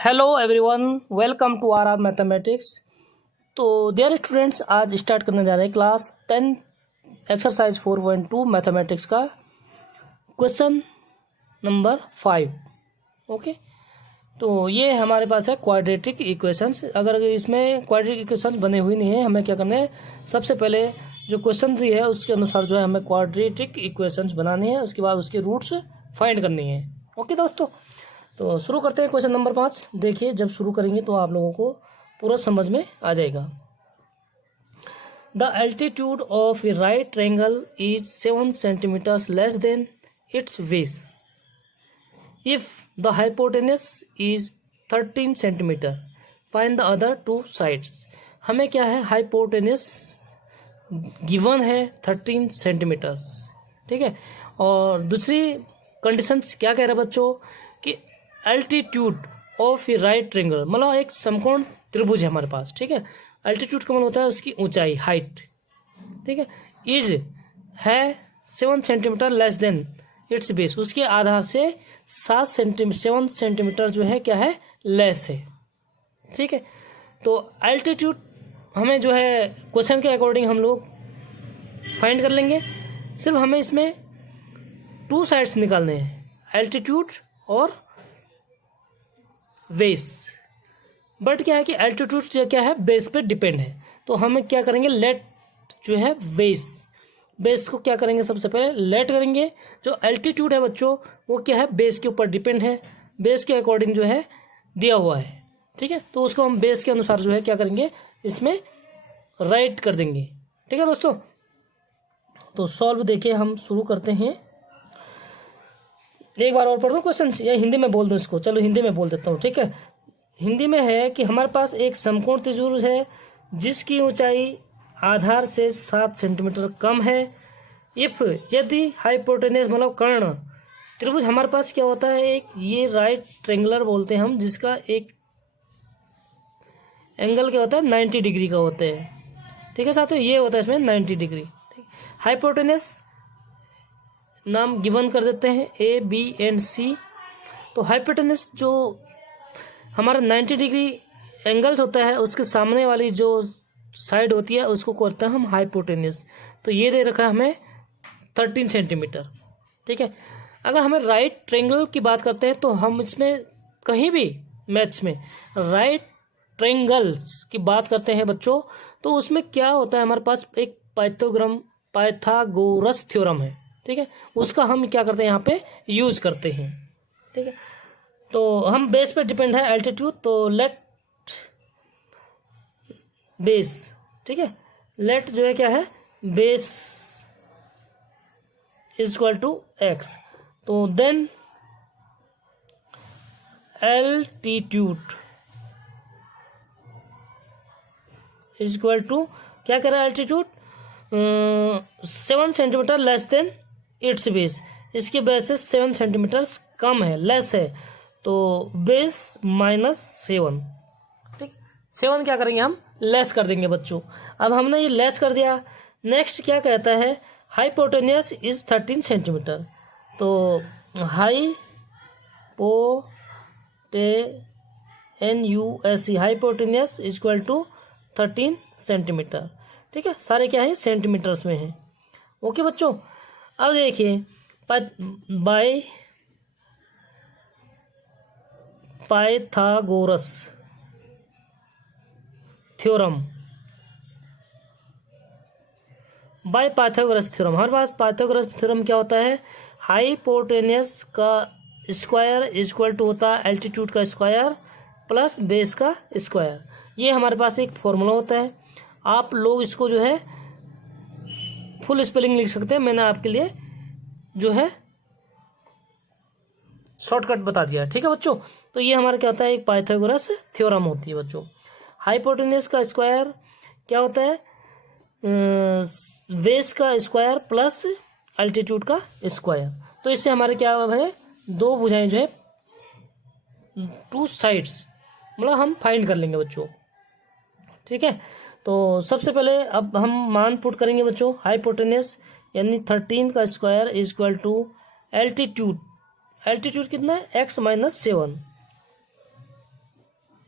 Hello everyone, welcome to our mathematics. तो dear students, आज start करने जा रहे हैं क्लास 10 एक्सरसाइज 4.2 मैथमेटिक्स का क्वेश्चन नंबर 5। ओके, तो ये हमारे पास है क्वाड्रेटिक इक्वेशंस। अगर इसमें क्वाड्रेटिक इक्वेशंस बने हुए नहीं है, हमें क्या करना है, सबसे पहले जो क्वेश्चन दी है उसके अनुसार जो है हमें क्वाड्रेटिक इक्वेशंस बनानी है, उसके बाद उसके रूट्स फाइंड करनी है। ओके दोस्तों, तो शुरू करते हैं क्वेश्चन नंबर 5। देखिए, जब शुरू करेंगे तो आप लोगों को पूरा समझ में आ जाएगा। The altitude of a right triangle is 7 centimetres less than its base if the hypotenuse is 13 centimetre. Find the other two sides. हमें क्या है, हाइपोटेनस गिवन है 13 सेंटीमीटर्स, ठीक है। और दूसरी कंडीशंस क्या कह रहे हैं बच्चों कि altitude of a right triangle, मतलब एक समकोण त्रिभुज है हमारे पास, ठीक है। एल्टीट्यूड का मतलब होता है उसकी ऊंचाई, हाइट, ठीक है। इज है 7 centimetre less than its base, उसके आधार से 7 सेंटीमीटर जो है क्या है, लेस है, ठीक है। तो एल्टीट्यूड हमें जो है क्वेश्चन के अकॉर्डिंग हम लोग फाइंड कर लेंगे। सिर्फ हमें इसमें 2 साइड्स निकालने हैं, एल्टीट्यूड और बेस। बट क्या है कि एल्टीट्यूड जो क्या है बेस पे डिपेंड है, तो हमें क्या करेंगे, लेट जो है बेस को क्या करेंगे, सबसे पहले लेट करेंगे। जो एल्टीट्यूड है बच्चों वो क्या है, बेस के ऊपर डिपेंड है, बेस के अकॉर्डिंग जो है दिया हुआ है, ठीक है। तो उसको हम बेस के अनुसार जो है क्या करेंगे, इसमें राइट कर देंगे, ठीक है दोस्तों। तो सॉल्व देखिए, हम शुरू करते हैं। एक बार और पढ़ दो क्वेश्चन, या हिंदी में बोल दूं इसको, चलो हिंदी में बोल देता हूँ, ठीक है। हिंदी में है कि हमारे पास एक समकोण त्रिभुज है जिसकी ऊंचाई आधार से 7 सेंटीमीटर कम है। इफ यदि हाइपोटेनस मतलब कर्ण त्रिभुज, हमारे पास क्या होता है, एक ये राइट ट्रायंगुलर बोलते हैं हम, जिसका एक एंगल क्या होता है 90 डिग्री का होता है, ठीक है साथियों। ये होता है इसमें 90 डिग्री। हाइपोटेनस नाम गिवन कर देते हैं A, B एंड C। तो हाइपोटेनस जो हमारा 90 डिग्री एंगल्स होता है, उसके सामने वाली जो साइड होती है उसको कहते हैं हम हाइपोटेनस। तो ये दे रखा है हमें 13 सेंटीमीटर, ठीक है। अगर हमें राइट ट्रायंगल की बात करते हैं तो हम इसमें कहीं भी मैथ्स में राइट ट्रायंगल्स की बात करते हैं बच्चों, तो उसमें क्या होता है, हमारे पास एक पाइथागोरस थ्योरम है, ठीक है। उसका हम क्या करते हैं यहाँ पे यूज करते हैं, ठीक है। तो हम बेस पे डिपेंड है एल्टीट्यूड, तो लेट बेस, ठीक है। लेट जो है क्या है, base is equal to x. तो then altitude is equal to, क्या कह रहा है altitude, 7 centimetre less than its base. इसके बेस से 7 सेंटीमीटर कम है, लेस है, तो बेस -7, ठीक। 7 क्या करेंगे हम, लेस कर देंगे बच्चों। अब हमने ये लेस कर दिया। नेक्स्ट क्या कहता है, हाइपोटेनस इज 13 सेंटीमीटर। तो hypotenuse is equal to 13 centimetre, ठीक है। सारे क्या है, सेंटीमीटर्स में है। ओके बच्चों, अब देखिए by Pythagoras theorem, by Pythagoras theorem हमारे पास पाइथागोरस थ्योरम क्या होता है, हाइपोटेनस का स्क्वायर इज इक्वल टू होता है एल्टीट्यूड का स्क्वायर प्लस बेस का स्क्वायर। ये हमारे पास एक फॉर्मूला होता है। आप लोग इसको जो है फुल स्पेलिंग लिख सकते हैं, मैंने आपके लिए जो है शॉर्टकट बता दिया, ठीक है बच्चों। तो ये हमारा क्या होता है, एक पाइथागोरस थ्योरम होती है बच्चों। हाइपोटेनस का स्क्वायर क्या होता है, बेस का स्क्वायर प्लस एल्टीट्यूड का स्क्वायर। तो इससे हमारे क्या है, दो भुजाएं जो है 2 साइड्स, मतलब हम फाइंड कर लेंगे बच्चों, ठीक है। तो सबसे पहले अब हम मान पुट करेंगे बच्चों। हाइपोटेनस यानी 13 का square is equal to altitude कितना है, x -7,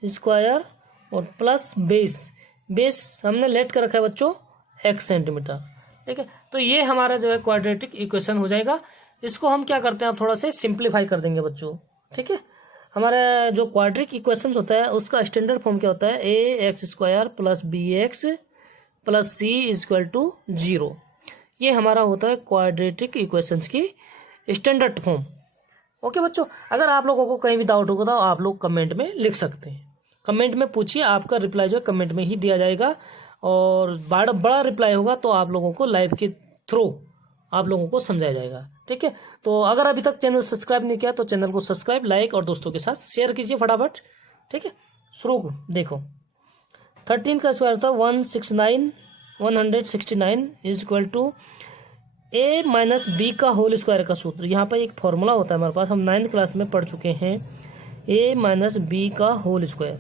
स्क्वायर और प्लस बेस हमने लेट कर रखा है बच्चों x सेंटीमीटर। ठीक है, तो ये हमारा जो है क्वाड्रेटिक इक्वेशन हो जाएगा। इसको हम क्या करते हैं, आप थोड़ा सा सिंप्लीफाई कर देंगे बच्चों। ठीक है, हमारा जो क्वाड्रेटिक इक्वेशन होता है उसका स्टैंडर्ड फॉर्म क्या होता है, ax² + bx + c = 0। ये हमारा होता है क्वाड्रेटिक इक्वेशंस की स्टैंडर्ड फॉर्म। ओके बच्चों, अगर आप लोगों को कहीं भी डाउट होगा तो आप लोग कमेंट में लिख सकते हैं, कमेंट में पूछिए, आपका रिप्लाई जो है कमेंट में ही दिया जाएगा। और बड़ा रिप्लाई होगा तो आप लोगों को लाइव के थ्रू आप लोगों को समझाया जाएगा। ठीक है, तो अगर अभी तक चैनल सब्सक्राइब नहीं किया तो चैनल को सब्सक्राइब, लाइक और दोस्तों के साथ शेयर कीजिए फटाफट। ठीक है, शुरू देखो। 13 का स्क्वायर था 169 = a - b का होल स्क्वायर का सूत्र। यहाँ पर एक फॉर्मूला होता है हमारे पास, हम 9th क्लास में पढ़ चुके हैं। a - b का होल स्क्वायर,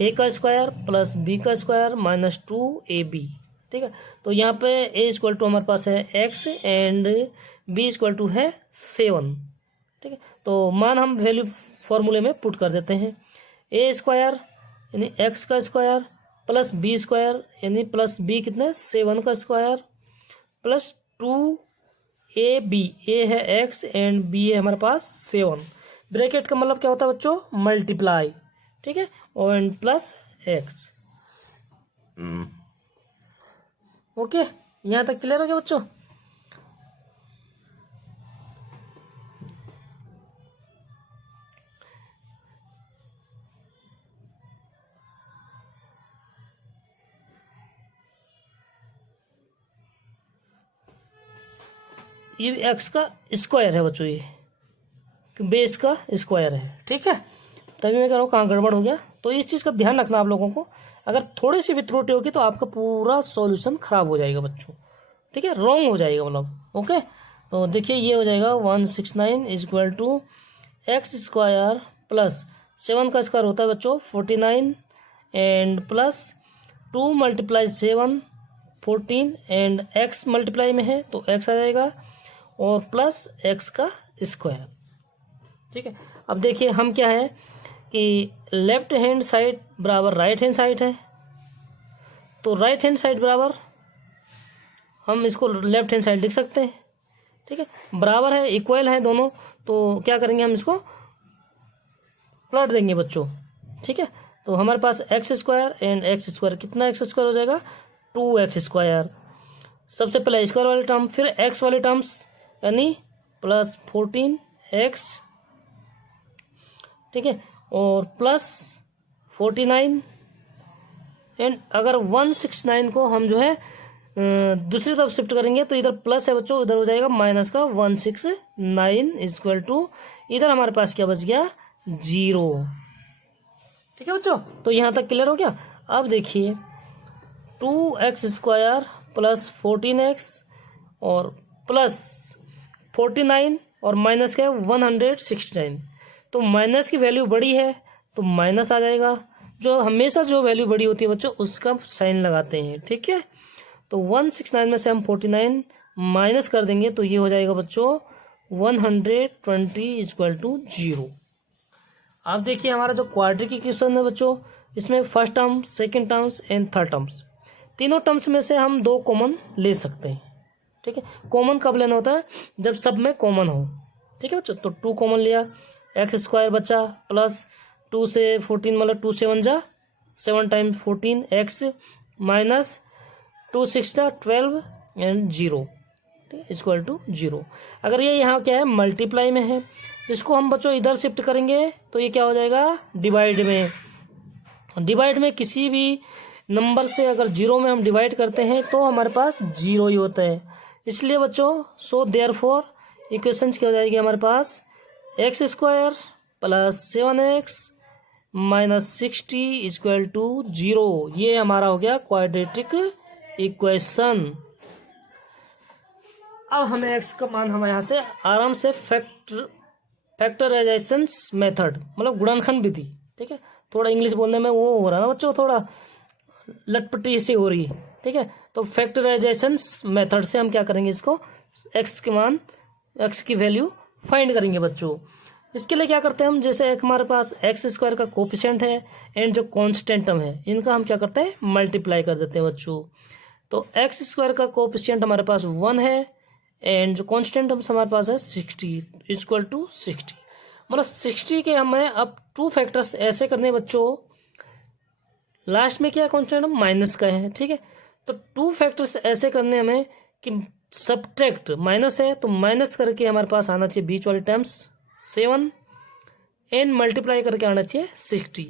a का स्क्वायर प्लस b का स्क्वायर -2ab। ठीक है, तो यहाँ पे a = हमारे पास है x एंड b = है 7। ठीक है, तो मान हम वैल्यू फॉर्मूले में पुट कर देते हैं। a² यानी x का स्क्वायर प्लस b² यानी प्लस b कितना है 7 का स्क्वायर प्लस 2ab, a है x एंड b है हमारे पास 7। ब्रैकेट का मतलब क्या होता है बच्चों, मल्टीप्लाई। ठीक है, और प्लस x। ओके, यहाँ तक क्लियर हो गया बच्चों। ये x का स्क्वायर है बच्चों, ये बेस का स्क्वायर है। ठीक है, तभी मैं कह रहा हूँ कहाँ गड़बड़ हो गया, तो इस चीज़ का ध्यान रखना आप लोगों को। अगर थोड़ी सी भी त्रुटि होगी तो आपका पूरा सॉल्यूशन खराब हो जाएगा बच्चों। ठीक है, रॉन्ग हो जाएगा मतलब। ओके, तो देखिए ये हो जाएगा 169 = x² प्लस 7 का स्क्वायर होता है बच्चों 49 and plus 2 × 7 14 and x multiply में है तो x आ जाएगा और प्लस x का स्क्वायर। ठीक है, अब देखिए हम क्या है कि लेफ्ट हैंड साइड बराबर राइट हैंड साइड है, तो राइट हैंड साइड बराबर हम इसको लेफ्ट हैंड साइड लिख सकते हैं। ठीक है, बराबर है, इक्वल है दोनों, तो क्या करेंगे हम इसको प्लट देंगे बच्चों। ठीक है, तो हमारे पास x² एंड x², कितना x² हो जाएगा 2x²। सबसे पहले स्क्वायर वाले टर्म, फिर x वाले टर्म्स यानी प्लस 14x। ठीक है, और प्लस 49 एंड अगर 169 को हम जो है दूसरी तरफ शिफ्ट करेंगे तो इधर प्लस है बच्चों, इधर हो जाएगा माइनस का 169 = इधर हमारे पास क्या बच गया 0। ठीक है बच्चों, तो यहाँ तक क्लियर हो गया। अब देखिए 2x² प्लस 14x और प्लस 49 और माइनस क्या है 169, तो माइनस की वैल्यू बड़ी है तो माइनस आ जाएगा। जो हमेशा जो वैल्यू बड़ी होती है बच्चों उसका साइन लगाते हैं। ठीक है, तो 169 में से हम 49 माइनस कर देंगे तो ये हो जाएगा बच्चों 120 = 0। अब देखिए हमारा जो क्वाड्रेटिक इक्वेशन है बच्चों, इसमें first term, second terms and third terms, तीनों टर्म्स में से हम 2 कॉमन ले सकते हैं। ठीक है, कॉमन कब लेना होता है, जब सब में कॉमन हो। ठीक है बच्चों, तो 2 कॉमन लिया, x² बचा प्लस 2 से 14 मतलब 2 7 जा 7 × 14 x माइनस 2 6 जा 12 एंड 0 = 0। अगर ये यहाँ क्या है मल्टीप्लाई में है, इसको हम बच्चों इधर शिफ्ट करेंगे तो ये क्या हो जाएगा डिवाइड में। डिवाइड में किसी भी नंबर से अगर 0 में हम डिवाइड करते हैं तो हमारे पास 0 ही होता है। इसलिए बच्चों सो देयरफॉर इक्वेशंस क्या हो जाएगी हमारे पास x² प्लस 7x माइनस 60 = 0। ये हमारा हो गया क्वाड्रेटिक इक्वेशन। अब हमें x का मान हम यहाँ से आराम से फैक्टराइजेशन मेथड मतलब गुणनखंड विधि। ठीक है, थोड़ा इंग्लिश बोलने में वो हो रहा है ना बच्चों, थोड़ा लटपटी सी हो रही है। ठीक है, तो फैक्टराइजेशन मेथड से हम क्या करेंगे, इसको x के मान x की वैल्यू फाइंड करेंगे बच्चों। इसके लिए क्या करते हैं हम, जैसे एक हमारे पास एक्स स्क्वायर का कोफिशिएंट है एंड जो कांस्टेंट टर्म है इनका हम क्या करते हैं, मल्टीप्लाई कर देते हैं बच्चों। तो एक्स स्क्वायर का कोफिशिएंट हमारे पास 1 है एंड जो कांस्टेंट टर्म हमारे पास है 60 इक्वल टू 60। मतलब 60 के हमें अब 2 फैक्टर्स ऐसे करने हैं बच्चों, लास्ट में क्या कांस्टेंट टर्म माइनस का है, ठीक है। तो 2 फैक्टर्स ऐसे करने हमें कि सब्ट्रैक्ट माइनस है तो माइनस करके हमारे पास आना चाहिए बीच वाली टर्म्स 7 एंड मल्टीप्लाई करके आना चाहिए 60।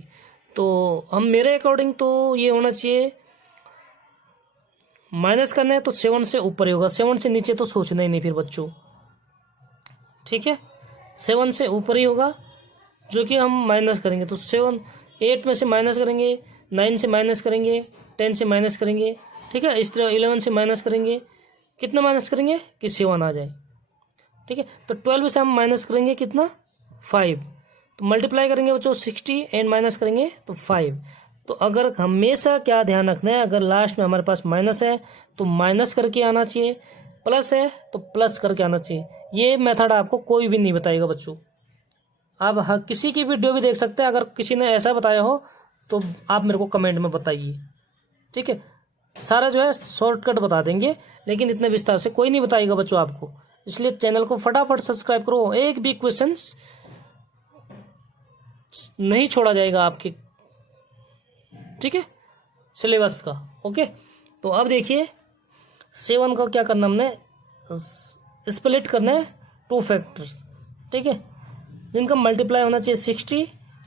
तो हम मेरे अकॉर्डिंग तो ये होना चाहिए, माइनस करना है तो 7 से ऊपर ही होगा, 7 से नीचे तो सोचना ही नहीं फिर बच्चों, ठीक है। 7 से ऊपर ही होगा जो कि हम माइनस करेंगे। तो 7 8 में से माइनस करेंगे, 9 से माइनस करेंगे, 10 से माइनस करेंगे, ठीक है। इस तरह 11 से माइनस करेंगे, कितना माइनस करेंगे कि 7 आ जाए, ठीक है। तो 12 से हम माइनस करेंगे कितना 5, तो मल्टीप्लाई करेंगे बच्चों 60 एंड माइनस करेंगे तो 5। तो अगर हमेशा क्या ध्यान रखना है, अगर लास्ट में हमारे पास माइनस है तो माइनस करके आना चाहिए, प्लस है तो प्लस करके आना चाहिए। ये मेथड आपको कोई भी नहीं बताएगा बच्चों। आप किसी की वीडियो भी देख सकते हैं, अगर किसी ने ऐसा बताया हो तो आप मेरे को कमेंट में बताइए, ठीक है। सारा जो है शॉर्टकट बता देंगे लेकिन इतने विस्तार से कोई नहीं बताएगा बच्चों आपको, इसलिए चैनल को फटाफट सब्सक्राइब करो, एक भी क्वेश्चंस नहीं छोड़ा जाएगा आपके, ठीक है, सिलेबस का। ओके, तो अब देखिए 7 का क्या करना, हमने स्प्लिट करना है 2 फैक्टर्स, ठीक है, जिनका मल्टीप्लाई होना चाहिए 60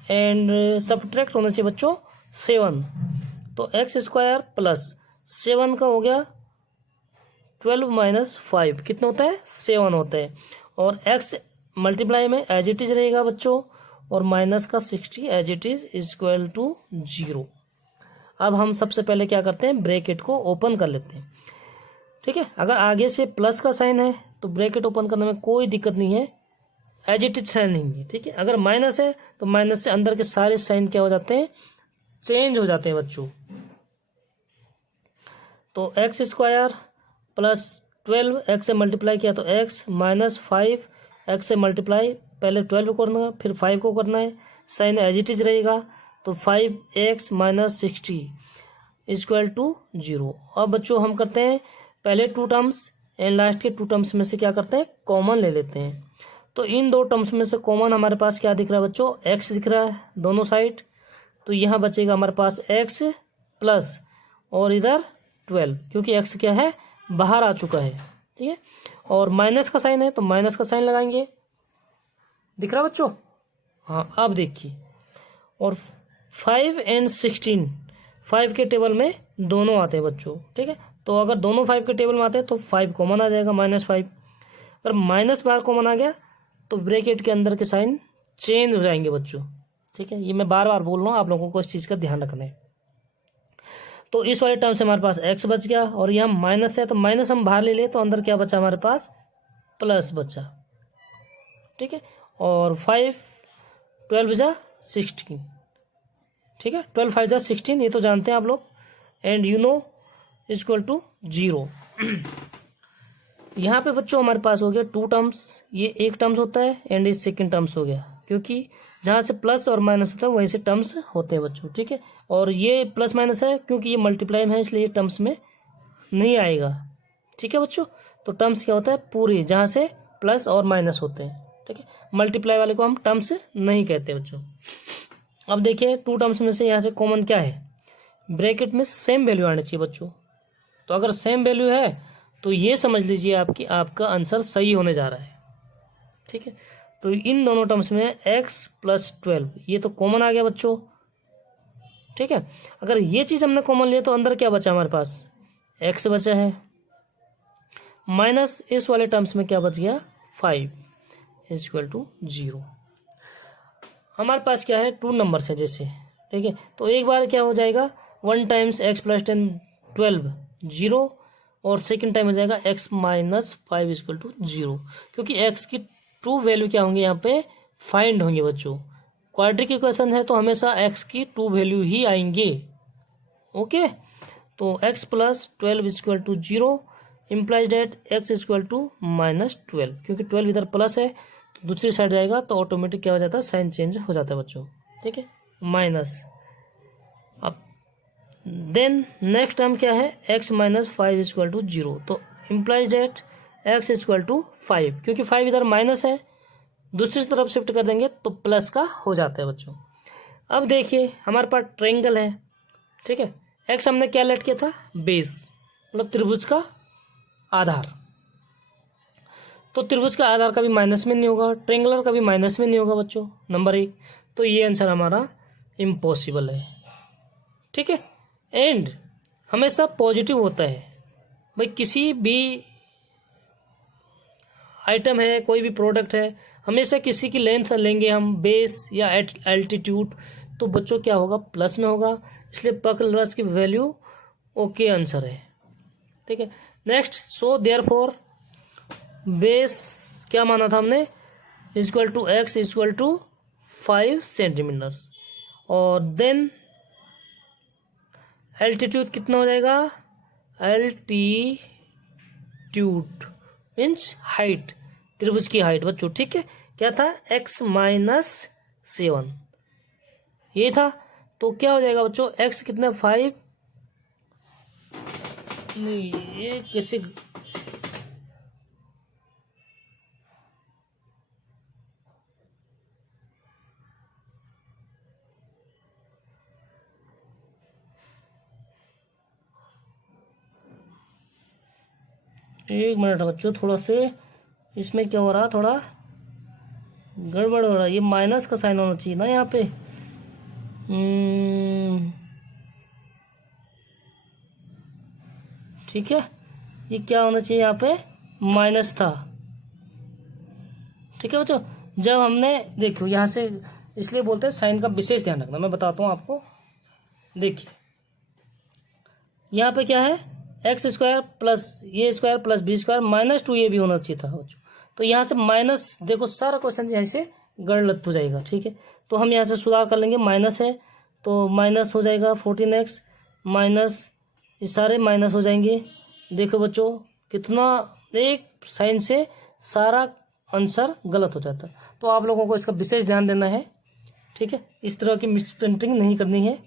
एंड सब्ट्रैक्ट होना चाहिए बच्चों 7। तो एक्स स्क्वायर प्लस 7 का हो गया 12 माइनस 5 कितना होता है 7 होता है, और एक्स मल्टीप्लाई में एज इट इज रहेगा बच्चों, और माइनस का 60 as it is equal to 0। अब हम सबसे पहले क्या करते हैं, ब्रैकेट को ओपन कर लेते हैं, ठीक है। अगर आगे से प्लस का साइन है तो ब्रैकेट ओपन करने में कोई दिक्कत नहीं है, एज इट इज साइन नहीं है, ठीक है। अगर माइनस है तो माइनस से अंदर के सारे साइन क्या हो जाते हैं, चेंज हो जाते हैं बच्चों। तो एक्स स्क्वायर प्लस 12 एक्स से मल्टीप्लाई किया तो एक्स माइनस 5 एक्स से मल्टीप्लाई, पहले 12 को करना है फिर 5 को करना है, साइन एज इट इज रहेगा। तो 5x माइनस 60 इक्वल टू 0। अब बच्चों हम करते हैं पहले 2 टर्म्स एंड लास्ट के 2 टर्म्स में से क्या करते हैं, कॉमन ले लेते हैं। तो इन 2 टर्म्स में से कॉमन हमारे पास क्या दिख रहा है बच्चों, x दिख रहा है दोनों साइड। तो यहाँ बचेगा हमारे पास x प्लस और इधर 12, क्योंकि x क्या है बाहर आ चुका है, ठीक है। और माइनस का साइन है तो माइनस का साइन लगाएंगे, दिख रहा बच्चों, हाँ। अब देखिए, और 5 एंड 16 5 के टेबल में दोनों आते हैं बच्चों, ठीक है। तो अगर दोनों 5 के टेबल में आते हैं तो 5 कॉमन आ जाएगा -5। अगर माइनस बार कॉमन आ गया तो ब्रैकेट के अंदर के साइन चेंज हो जाएंगे बच्चों, ठीक है। ये मैं बार बार बोल रहा हूँ, आप लोगों को इस चीज़ का ध्यान रखना है। तो इस वाले टर्म से हमारे पास x बच गया, और यहाँ माइनस है तो माइनस हम बाहर ले लिए तो अंदर क्या बचा हमारे पास, प्लस बचा, ठीक है। और 5 12 जा 16, ठीक है, 12 5 जा 16, ये तो जानते हैं आप लोग, and you know equal to 0। यहाँ पे बच्चों हमारे पास हो गया 2 टर्म्स, ये एक टर्म्स होता है एंड ये सेकंड टर्म्स हो गया, क्योंकि जहाँ से प्लस और माइनस होता है वहीं से टर्म्स होते हैं बच्चों, ठीक है। और ये प्लस माइनस है क्योंकि ये मल्टीप्लाई में है इसलिए ये टर्म्स में नहीं आएगा, ठीक है बच्चों। तो टर्म्स क्या होता है, पूरे जहाँ से प्लस और माइनस होते हैं, ठीक है। मल्टीप्लाई वाले को हम टर्म्स नहीं कहते बच्चों। अब देखिए 2 टर्म्स में से यहाँ से कॉमन क्या है, ब्रैकेट में सेम वैल्यू आनी चाहिए बच्चों। तो अगर सेम वैल्यू है तो ये समझ लीजिए आपका आंसर सही होने जा रहा है, ठीक है। तो इन दोनों टर्म्स में x प्लस 12 ये तो कॉमन आ गया बच्चों, ठीक है। अगर ये चीज़ हमने कॉमन लिया तो अंदर क्या बचा हमारे पास, x बचा है, माइनस इस वाले टर्म्स में क्या बच गया 5 इक्वल टू 0। हमारे पास क्या है 2 नंबर्स है जैसे, ठीक है। तो एक बार क्या हो जाएगा 1 टाइम्स x प्लस 10 12 0, और सेकंड टाइम हो जाएगा x माइनस 5 इक्वल टू 0, क्योंकि x की ट्रू वैल्यू क्या होंगे यहाँ पे फाइंड होंगे बच्चों। क्वाड्रेटिक इक्वेशन है तो हमेशा x की ट्रू वैल्यू ही आएंगे, ओके। तो x plus 12 equal to 0 implies that x equal to -12, क्योंकि 12 इधर प्लस है दूसरी साइड जाएगा तो ऑटोमेटिक क्या हो जाता है, साइन चेंज हो जाता है बच्चों। ठीक है, माइनस। अब देन नेक्स्ट टर्म क्या है, x माइनस 5 इक्वल टू 0। तो implies that x equal to 5, क्योंकि 5 इधर माइनस है, दूसरी तरफ शिफ्ट कर देंगे तो प्लस का हो जाता है बच्चों। अब देखिए हमारे पास ट्रायंगल है, ठीक है, x हमने क्या लेट किया था, बेस, मतलब त्रिभुज का आधार। तो त्रिभुज का आधार कभी माइनस में नहीं होगा, ट्रायंगुलर कभी माइनस में नहीं होगा बच्चों, नंबर 1। तो ये आंसर हमारा इम्पॉसिबल है। ठीक है, एंड हमेशा पॉजिटिव होता है भाई, किसी भी आइटम है, कोई भी प्रोडक्ट है, हमेशा किसी की लेंथ लेंगे हम, बेस या एल्टीट्यूड, तो बच्चों क्या होगा, प्लस में होगा, इसलिए प्लस की वैल्यू ओके आंसर है। ठीक है, नेक्स्ट, सो देयरफॉर बेस क्या माना था हमने, equal to x equal to 5 centimetre, और देन एल्टीट्यूड कितना हो जाएगा, एल्टीट्यूड मीन्स हाइट, त्रिभुज की हाइट बच्चों। ठीक है, क्या था, x माइनस 7 ये था। तो क्या हो जाएगा बच्चों, x कितना 5, नहीं ये कैसे, एक मिनट बच्चों, थोड़ा से इसमें क्या हो रहा, थोड़ा गड़बड़ हो रहा है, ये माइनस का साइन होना चाहिए ना यहाँ पे। ठीक है, ये क्या होना चाहिए यहाँ पे, माइनस था। ठीक है बच्चों, जब हमने देखो यहाँ से, इसलिए बोलते हैं साइन का विशेष ध्यान रखना, मैं बताता हूँ आपको। देखिए यहाँ पे क्या है, एक्स स्क्वायर प्लस ये square plus b square minus 2 ये भी होना चाहिए था बच्चों। तो यहाँ से माइनस, देखो सारा क्वेश्चन यहाँ से गलत हो जाएगा। ठीक है, तो हम यहाँ से सुधार कर लेंगे, माइनस है तो माइनस हो जाएगा 14x माइनस, ये सारे माइनस हो जाएंगे। देखो बच्चों कितना, एक साइन से सारा आंसर गलत हो जाता है, तो आप लोगों को इसका विशेष ध्यान देना है। ठीक है, इस तरह की मिस प्रिंटिंग नहीं करनी है।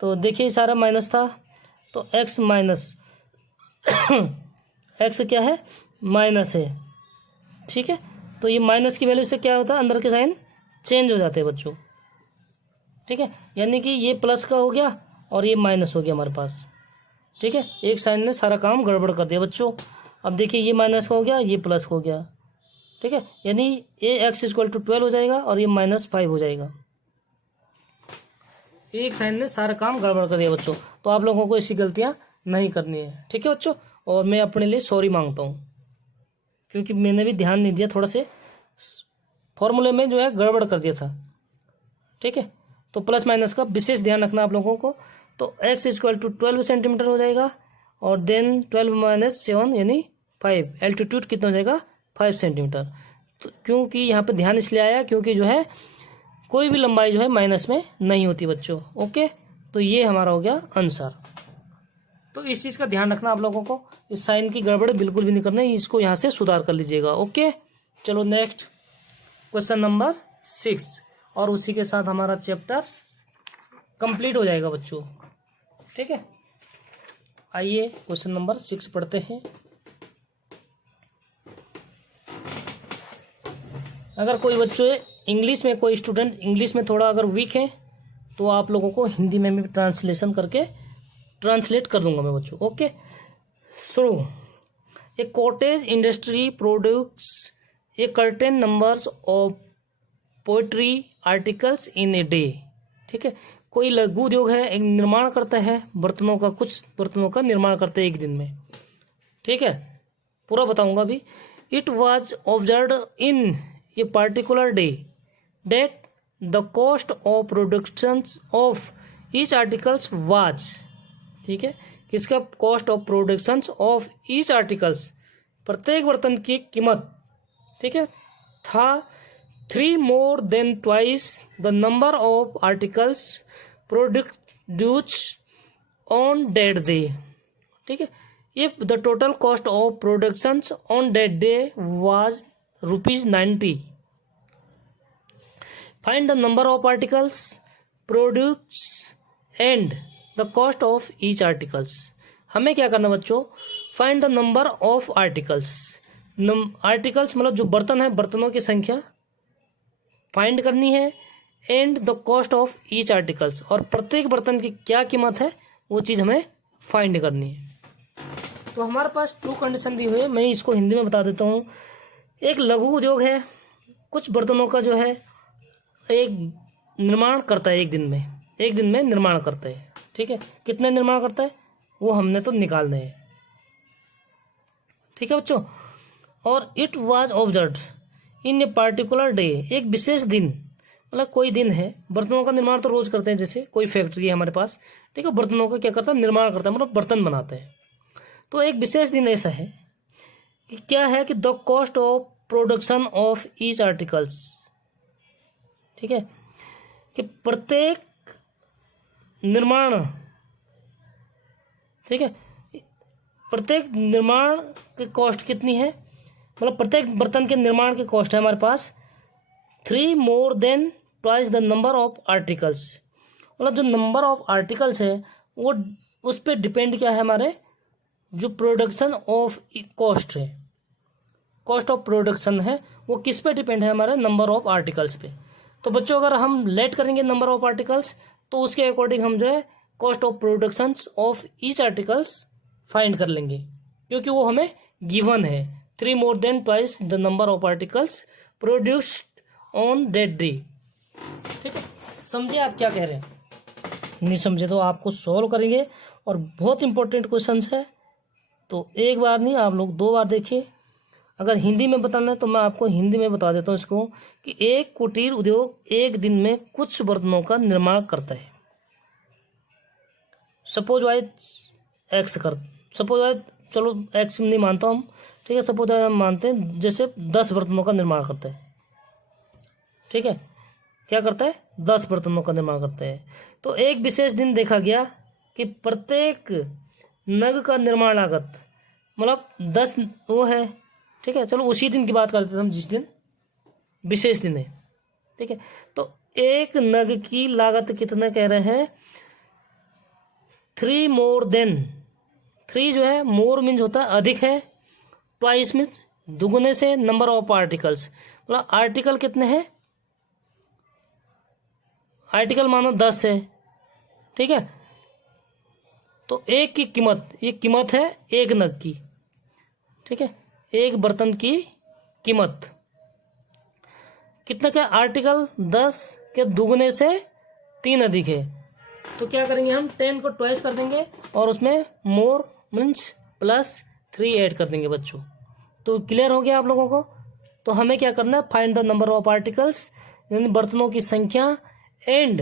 तो देखिए सारा माइनस था, तो x माइनस x क्या है, माइनस है। ठीक है, तो ये माइनस की वैल्यू से क्या होता है, अंदर के साइन चेंज हो जाते हैं बच्चों। ठीक है, यानी कि ये प्लस का हो गया और ये माइनस हो गया हमारे पास। ठीक है, एक साइन ने सारा काम गड़बड़ कर दिया बच्चों। अब देखिए ये माइनस का हो गया, ये प्लस हो गया। ठीक है, यानी ये x इक्वल टू 12 हो जाएगा और ये -5 हो जाएगा। एक साइन ने सारा काम गड़बड़ कर दिया बच्चों, तो आप लोगों को ऐसी गलतियां नहीं करनी है। ठीक है बच्चों, और मैं अपने लिए सॉरी मांगता हूँ, क्योंकि मैंने भी ध्यान नहीं दिया, थोड़ा से फॉर्मूले में जो है गड़बड़ कर दिया था। ठीक है, तो प्लस माइनस का विशेष ध्यान रखना आप लोगों को। तो x इक्वल टू 12 सेंटीमीटर हो जाएगा, और देन 12 माइनस 7 यानी 5, एल्टीट्यूड कितना हो जाएगा, 5 सेंटीमीटर। तो क्योंकि यहाँ पे ध्यान इसलिए आया क्योंकि जो है कोई भी लंबाई जो है माइनस में नहीं होती बच्चों। ओके, तो ये हमारा हो गया आंसर। तो इस चीज़ का ध्यान रखना आप लोगों को, इस साइन की गड़बड़ बिल्कुल भी नहीं करनी, इसको यहाँ से सुधार कर लीजिएगा। ओके, चलो नेक्स्ट क्वेश्चन नंबर 6, और उसी के साथ हमारा चैप्टर कंप्लीट हो जाएगा बच्चों। ठीक है, आइए क्वेश्चन नंबर 6 पढ़ते हैं। अगर कोई बच्चों इंग्लिश में, कोई स्टूडेंट इंग्लिश में थोड़ा अगर वीक है, तो आप लोगों को हिंदी में भी ट्रांसलेशन करके ट्रांसलेट कर दूंगा मैं बच्चों। Okay, so A cottage industry produce a curtain numbers of poetry articles in a day. ठीक है, कोई लघु उद्योग है, एक निर्माण करता है बर्तनों का, कुछ बर्तनों का निर्माण करते हैं एक दिन में। ठीक है, पूरा बताऊंगा अभी। It was observe in a particular day that the cost of production of each articles was. ठीक है, किसका, cost of production of each articles, प्रत्येक बर्तन की कीमत, ठीक है, था 3 more than twice the number of articles produced on that day. ठीक है, if the total cost of productions on that day was ₹90, find the number of articles produce and the cost of each articles. हमें क्या करना बच्चों, find the number of articles, articles मतलब जो बर्तन है, बर्तनों की संख्या फाइंड करनी है, and the cost of each articles, और प्रत्येक बर्तन की क्या कीमत है वो चीज़ हमें फाइंड करनी है। तो हमारे पास टू कंडीशन दी हुई है, मैं इसको हिंदी में बता देता हूँ। एक लघु उद्योग है, कुछ बर्तनों का जो है एक निर्माण करता है, एक दिन में निर्माण करता है। ठीक है, कितने निर्माण करता है वो हमने तो निकालने हैं। ठीक है बच्चों, और it was observe in a particular day, एक विशेष दिन, मतलब कोई दिन है। बर्तनों का निर्माण तो रोज करते हैं, जैसे कोई फैक्ट्री है हमारे पास, ठीक है, बर्तनों का क्या करता है, निर्माण करता है, मतलब बर्तन बनाते हैं। तो एक विशेष दिन ऐसा है कि क्या है कि the cost of production of each articles, ठीक है, कि प्रत्येक निर्माण, ठीक है, प्रत्येक निर्माण की कॉस्ट कितनी है, मतलब प्रत्येक बर्तन के निर्माण की कॉस्ट है हमारे पास 3 more than twice the number of articles. मतलब जो नंबर ऑफ आर्टिकल्स है वो उस पर डिपेंड क्या है, हमारे जो प्रोडक्शन ऑफ कॉस्ट है, कॉस्ट ऑफ प्रोडक्शन है वो किस पे डिपेंड है, हमारे नंबर ऑफ आर्टिकल्स पे। तो बच्चों अगर हम लेट करेंगे नंबर ऑफ आर्टिकल्स तो उसके अकॉर्डिंग हम जो है cost of production of each articles find कर लेंगे, क्योंकि वो हमें गिवन है 3 more than twice the number of articles produced on that day. ठीक है, समझे आप क्या कह रहे हैं? नहीं समझे तो आपको सॉल्व करेंगे, और बहुत इंपॉर्टेंट क्वेश्चन है, तो एक बार नहीं आप लोग 2 बार देखिए। अगर हिंदी में बताना है तो मैं आपको हिंदी में बता देता हूँ इसको, कि एक कुटीर उद्योग एक दिन में कुछ बर्तनों का निर्माण करता है। सपोज वाइज चलो एक्स नहीं मानता हूँ, ठीक है, सपोज हम मानते हैं जैसे 10 बर्तनों का निर्माण करता है। ठीक है, क्या करता है, 10 बर्तनों का निर्माण करता है। तो एक विशेष दिन देखा गया कि प्रत्येक नग का निर्माण लागत मतलब 10 वो है। ठीक है, चलो उसी दिन की बात करते हैं हम जिस दिन विशेष दिन है। ठीक है, तो एक नग की लागत कितना कह रहे हैं, 3 more than, 3 जो है मोर मीन्स होता है अधिक है, ट्वाइस मीन्स दुगुने से, नंबर ऑफ आर्टिकल्स मतलब आर्टिकल कितने हैं, आर्टिकल मानो 10 है। ठीक है, तो एक की कीमत, ये कीमत है एक नग की। ठीक है, एक बर्तन की कीमत कितना का, आर्टिकल 10 के दुगने से 3 अधिक है। तो क्या करेंगे हम 10 को ट्वाइस कर देंगे और उसमें मोर मीन्स +3 ऐड कर देंगे बच्चों। तो क्लियर हो गया आप लोगों को? तो हमें क्या करना है, find the number of articles, यानी बर्तनों की संख्या, एंड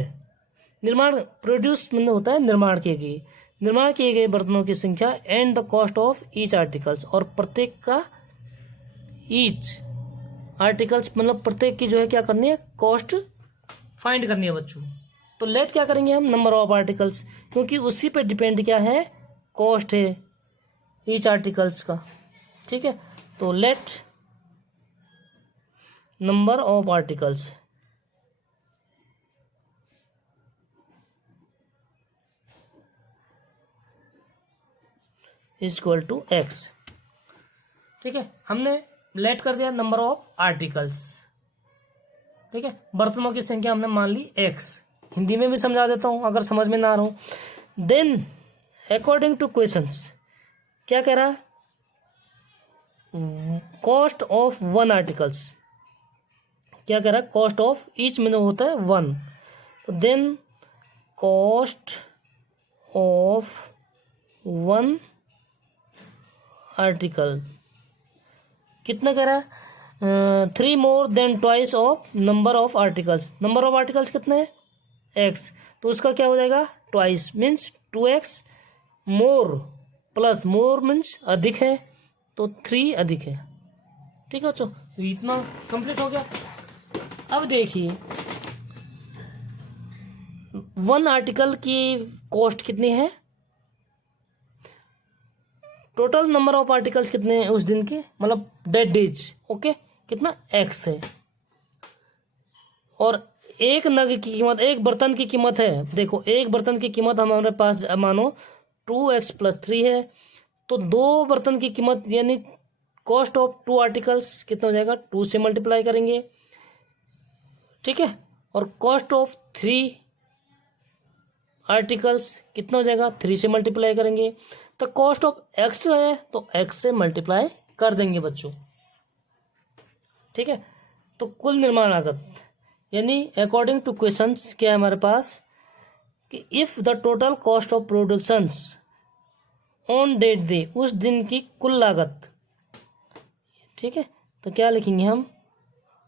निर्माण, प्रोड्यूस मतलब होता है निर्माण किए गए बर्तनों की संख्या, and the cost of each articles, और प्रत्येक का ईच आर्टिकल्स मतलब प्रत्येक की जो है क्या करनी है, कॉस्ट फाइंड करनी है बच्चों। तो लेट क्या करेंगे हम, नंबर ऑफ आर्टिकल्स, क्योंकि उसी पे डिपेंड क्या है, कॉस्ट है ईच आर्टिकल्स का। ठीक है, तो let number of articles is equal to x। ठीक है, हमने लेट कर दिया नंबर ऑफ आर्टिकल्स। ठीक है, बर्तनों की संख्या हमने मान ली x। हिंदी में भी समझा देता हूं अगर समझ में ना आ रहा हो। देन अकॉर्डिंग टू क्वेश्चंस क्या कह रहा है, कॉस्ट ऑफ 1 आर्टिकल्स, क्या कह रहा है, कॉस्ट ऑफ ईच में होता है 1। तो देन कॉस्ट ऑफ 1 आर्टिकल कितना कह रहा है, 3 more than twice of number of articles. Number of articles कितने हैं, x, तो उसका क्या हो जाएगा, ट्वाइस मीन्स 2x, मोर प्लस मोर मीन्स अधिक है, तो 3 अधिक है। ठीक है बच्चों, इतना कंप्लीट हो गया। अब देखिए 1 आर्टिकल की कॉस्ट कितनी है, टोटल नंबर ऑफ आर्टिकल्स कितने हैं उस दिन के, मतलब डेड डेज, ओके, कितना x है, और एक नग की कीमत, एक बर्तन की कीमत है, देखो एक बर्तन की कीमत हमारे पास मानो 2x+3 है, तो 2 बर्तन की कीमत यानी कॉस्ट ऑफ 2 आर्टिकल्स कितना हो जाएगा, 2 से मल्टीप्लाई करेंगे, ठीक है। और कॉस्ट ऑफ 3 आर्टिकल्स कितना हो जाएगा, 3 से मल्टीप्लाई करेंगे। तो कॉस्ट ऑफ x है तो x से मल्टीप्लाई कर देंगे बच्चों, ठीक है। तो कुल निर्माण लागत यानी अकॉर्डिंग टू क्वेश्चंस क्या है हमारे पास कि if the total cost of productions on that day, उस दिन की कुल लागत, ठीक है। तो क्या लिखेंगे हम,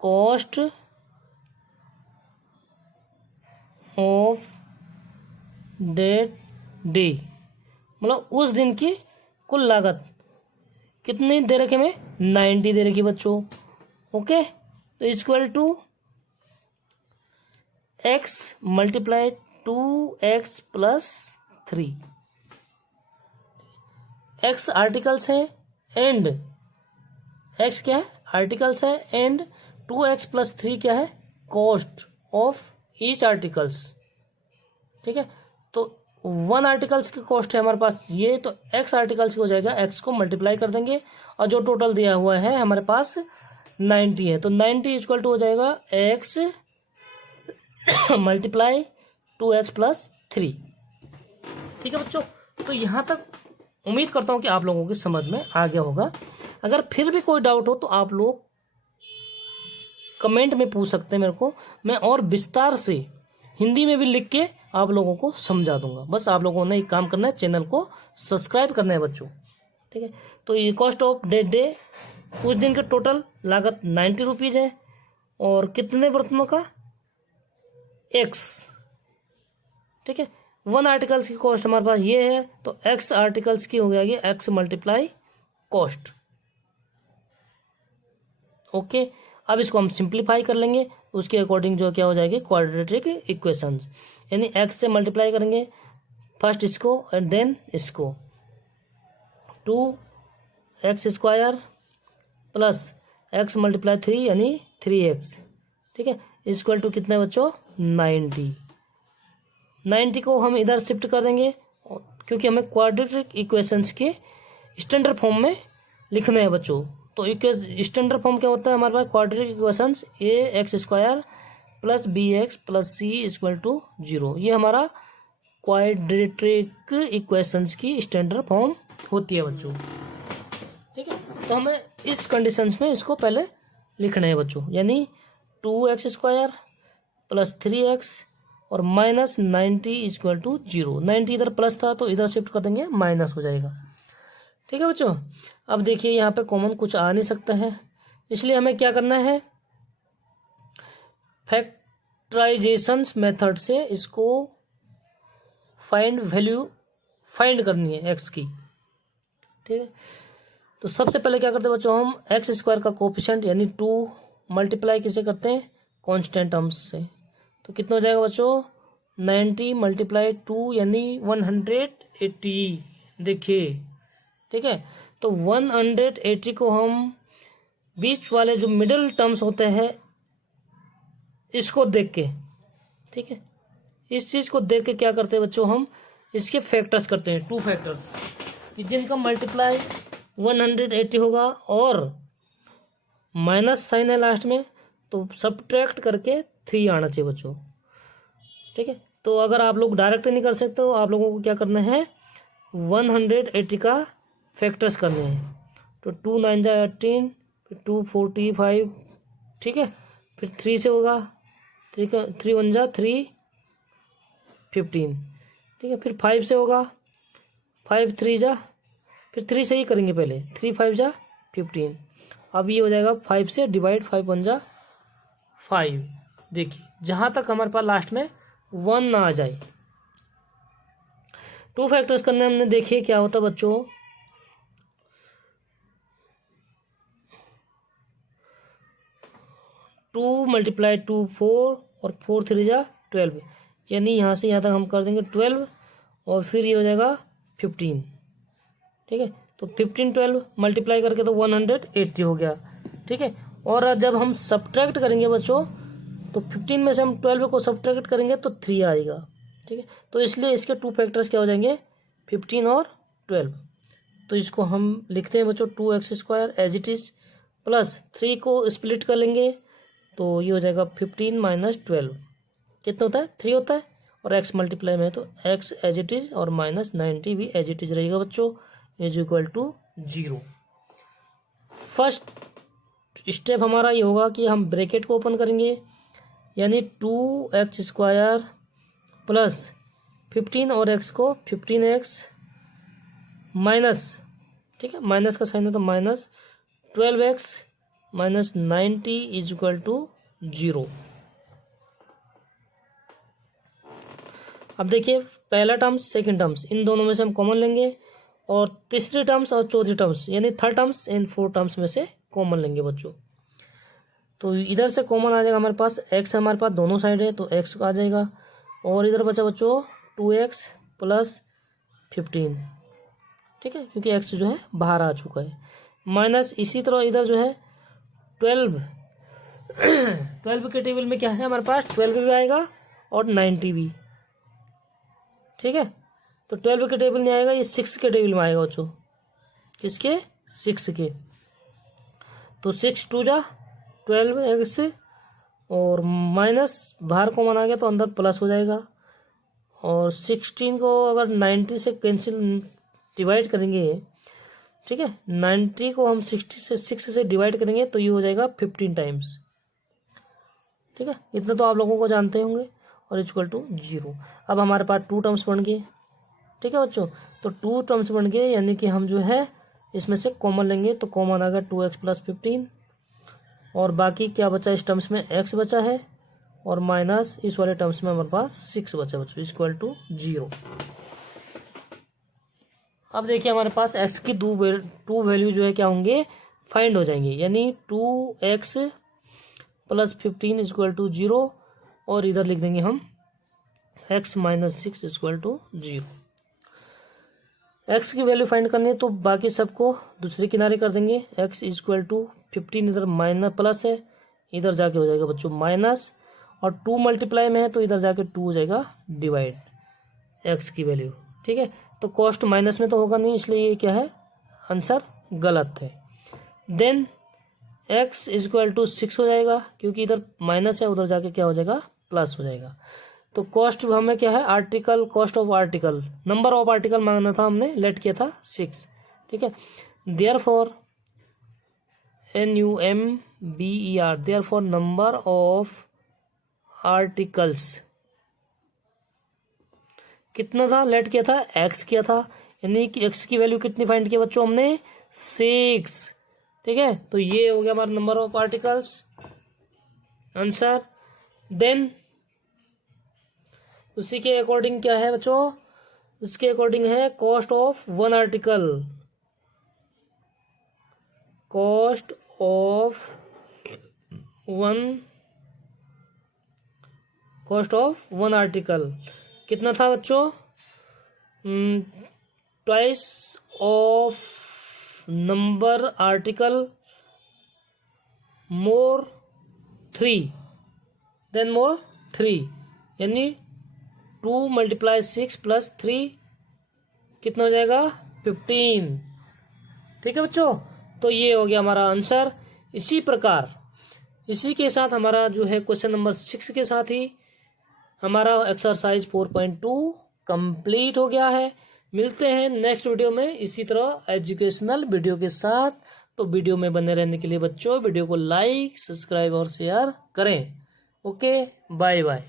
कॉस्ट ऑफ डेट डे, मतलब उस दिन की कुल लागत कितनी दे रखी हमें, 90 दे रखी बच्चों, ओके। तो equal to x multiply 2x+3, x articles है एंड x क्या है, आर्टिकल्स है, एंड 2x+3 क्या है, कॉस्ट ऑफ ईच आर्टिकल्स, ठीक है। तो 1 आर्टिकल्स की कॉस्ट है हमारे पास ये, तो x आर्टिकल्स की हो जाएगा, x को मल्टीप्लाई कर देंगे और जो टोटल दिया हुआ है हमारे पास 90 है, तो 90 इक्वल टू हो जाएगा x मल्टीप्लाई 2x+3, ठीक है बच्चों। तो यहाँ तक उम्मीद करता हूँ कि आप लोगों की समझ में आ गया होगा। अगर फिर भी कोई डाउट हो तो आप लोग कमेंट में पूछ सकते हैं मेरे को, मैं और विस्तार से हिंदी में भी लिख के आप लोगों को समझा दूंगा। बस आप लोगों ने एक काम करना है, चैनल को सब्सक्राइब करना है बच्चों, ठीक है। तो ये कॉस्ट ऑफ डेट डे, उस दिन के टोटल लागत 90 रुपीज़ है और कितने बर्तनों का, x, ठीक है। 1 आर्टिकल्स की कॉस्ट हमारे पास ये है, तो x आर्टिकल्स की हो जाएगी x मल्टीप्लाई कॉस्ट, ओके। अब इसको हम सिंप्लीफाई कर लेंगे, उसके अकॉर्डिंग जो क्या हो जाएगी, क्वाड्रेटिक इक्वेशन, यानी x से मल्टीप्लाई करेंगे फर्स्ट इसको एंड देन इसको, 2x² प्लस x मल्टीप्लाई 3 यानी 3x, ठीक है, इक्वल टू कितना है बच्चों, 90 को हम इधर शिफ्ट कर देंगे क्योंकि हमें क्वाड्रेटिक इक्वेशंस के स्टैंडर्ड फॉर्म में लिखना है बच्चों। तो स्टैंडर्ड फॉर्म क्या होता है हमारे पास, quadratic equations ax² plus bx plus c equal to 0, ये हमारा क्वाड्रेटिक इक्वेशंस की स्टैंडर्ड फॉर्म होती है बच्चों, ठीक है। तो हमें इस कंडीशंस में इसको पहले लिखना है बच्चों, यानी 2x² प्लस 3x और माइनस 90 इक्वल टू 0, 90 इधर प्लस था तो इधर शिफ्ट कर देंगे माइनस हो जाएगा, ठीक है बच्चों। अब देखिए यहाँ पे कॉमन कुछ आ नहीं सकता है, इसलिए हमें क्या करना है, फैक्टराइजेशन मेथड से इसको वैल्यू फाइंड करनी है x की, ठीक है। तो सबसे पहले क्या करते हैं बच्चों, हम x² का कोफिशिएंट यानी 2 मल्टीप्लाई किसे करते हैं, कांस्टेंट टर्म्स से, तो कितना हो जाएगा बच्चों, 90 मल्टीप्लाई 2 यानी 180, देखिए, ठीक है। तो 180 को हम बीच वाले जो मिडिल टर्म्स होते हैं इसको देख के, ठीक है, इस चीज को देख के क्या करते हैं बच्चों, हम इसके फैक्टर्स करते हैं, 2 फैक्टर्स, जिनका मल्टीप्लाई 180 होगा और माइनस साइन है लास्ट में, तो सब्ट्रैक्ट करके 3 आना चाहिए बच्चों, ठीक है। तो अगर आप लोग डायरेक्ट नहीं कर सकते तो आप लोगों को क्या करना है, 180 का फैक्टर्स करने हैं, तो 2 9 जा 18, फिर 2 45, ठीक है, फिर 3 से होगा, 3 1 जा 3 15, ठीक है, फिर 5 से होगा, 5 3 जा, फिर 3 से ही करेंगे पहले, 3 5 जा 15, अब ये हो जाएगा 5 से डिवाइड, 5 1 जा 5, देखिए जहाँ तक हमारे पास लास्ट में 1 ना आ जाए। 2 फैक्टर्स करने हमने देखिए क्या होता बच्चों, 2 मल्टीप्लाई 2 4 और 4 3 जा 12, यानी यहाँ से यहाँ तक हम कर देंगे 12 और फिर ये हो जाएगा 15, ठीक है। तो 15 12 मल्टीप्लाई करके तो 180 हो गया, ठीक है। और जब हम सब्ट्रैक्ट करेंगे बच्चों तो 15 में से हम 12 को सब्ट्रैक्ट करेंगे तो 3 आएगा। ठीक है, तो इसलिए इसके 2 फैक्टर्स क्या हो जाएंगे, 15 और 12। तो इसको हम लिखते हैं बच्चों 2x² as it is, plus 3 को स्प्लिट कर लेंगे तो ये हो जाएगा 15 माइनस 12, कितना होता है 3 होता है, और x मल्टीप्लाई में है तो x एज इट इज़ और माइनस 90 भी एज इट इज़ रहेगा बच्चों, is equal to 0। First step हमारा ये होगा कि हम ब्रैकेट को ओपन करेंगे, यानी 2x² प्लस 15 और x को 15x माइनस, ठीक है माइनस का साइन है तो minus 12x minus 90 is equal to 0। अब देखिए पहला टर्म्स सेकंड टर्म्स इन दोनों में से हम कॉमन लेंगे, और तीसरी टर्म्स और चौथी टर्म्स यानी थर्ड टर्म्स इन 4 टर्म्स में से कॉमन लेंगे बच्चों। तो इधर से कॉमन आ जाएगा हमारे पास, x हमारे पास दोनों साइड है तो x आ जाएगा, और इधर बचा बच्चों 2x प्लस 15, ठीक है क्योंकि x जो है बाहर आ चुका है, माइनस इसी तरह इधर जो है 12 के टेबल में क्या है हमारे पास 12 भी आएगा और 90 भी, ठीक है। तो 12 के टेबल नहीं आएगा, ये 6 के टेबल में आएगा बच्चों, किसके 6 के, तो 6 2 जा 12x और माइनस बाहर कॉमन आ गया तो अंदर प्लस हो जाएगा, और 16 को अगर 90 से कैंसिल डिवाइड करेंगे, ठीक है 90 को हम 6 से डिवाइड करेंगे तो ये हो जाएगा 15 टाइम्स, ठीक है इतना तो आप लोगों को जानते होंगे, और इक्वल टू 0। अब हमारे पास 2 टर्म्स बन गए, ठीक है बच्चों, तो 2 टर्म्स बन गए, यानी कि हम जो है इसमें से कॉमन लेंगे तो कॉमन आ गया 2x प्लस 15, और बाकी क्या बचा इस टर्म्स में x बचा है, और माइनस इस वाले टर्म्स में हमारे पास 6 बचा बच्चों, इक्वल टू 0। अब देखिए हमारे पास x की टू वैल्यू जो है क्या होंगे, फाइंड हो जाएंगे, यानी 2x प्लस 15 इक्वल टू 0, और इधर लिख देंगे हम x minus 6 equal to 0। x की वैल्यू फाइंड करनी है तो बाकी सबको दूसरे किनारे कर देंगे, x इक्वल टू 15 इधर माइनस प्लस है, इधर जाके हो जाएगा बच्चों माइनस, और 2 मल्टीप्लाई में है तो इधर जाके 2 हो जाएगा डिवाइड x की वैल्यू, ठीक है। तो कॉस्ट माइनस में तो होगा नहीं, इसलिए ये क्या है आंसर गलत है। देन x इक्वल टू 6 हो जाएगा, क्योंकि इधर माइनस है उधर जाके क्या हो जाएगा प्लस हो जाएगा। तो कॉस्ट हमें क्या है article, cost of article, number of article मांगना था, हमने लेट किया था 6, ठीक है। Therefore NUMBER, therefore number of articles कितना था, लेट किया था x किया था, यानी कि x की वैल्यू कितनी फाइंड किया बच्चों हमने 6, ठीक है। तो ये हो गया हमारा number of articles answer. Then उसी के अकॉर्डिंग क्या है बच्चों, उसके अकॉर्डिंग है cost of one article, cost of one article कितना था बच्चों, twice of number article more 3 then more 3, यानी 2 मल्टीप्लाई 6 प्लस 3 कितना हो जाएगा 15, ठीक है बच्चों। तो ये हो गया हमारा आंसर। इसी प्रकार इसी के साथ हमारा जो है क्वेश्चन नंबर 6 के साथ ही हमारा एक्सरसाइज 4.2 कंप्लीट हो गया है। मिलते हैं नेक्स्ट वीडियो में इसी तरह एजुकेशनल वीडियो के साथ। तो वीडियो में बने रहने के लिए बच्चों वीडियो को लाइक, सब्सक्राइब और शेयर करें। Okay, bye bye.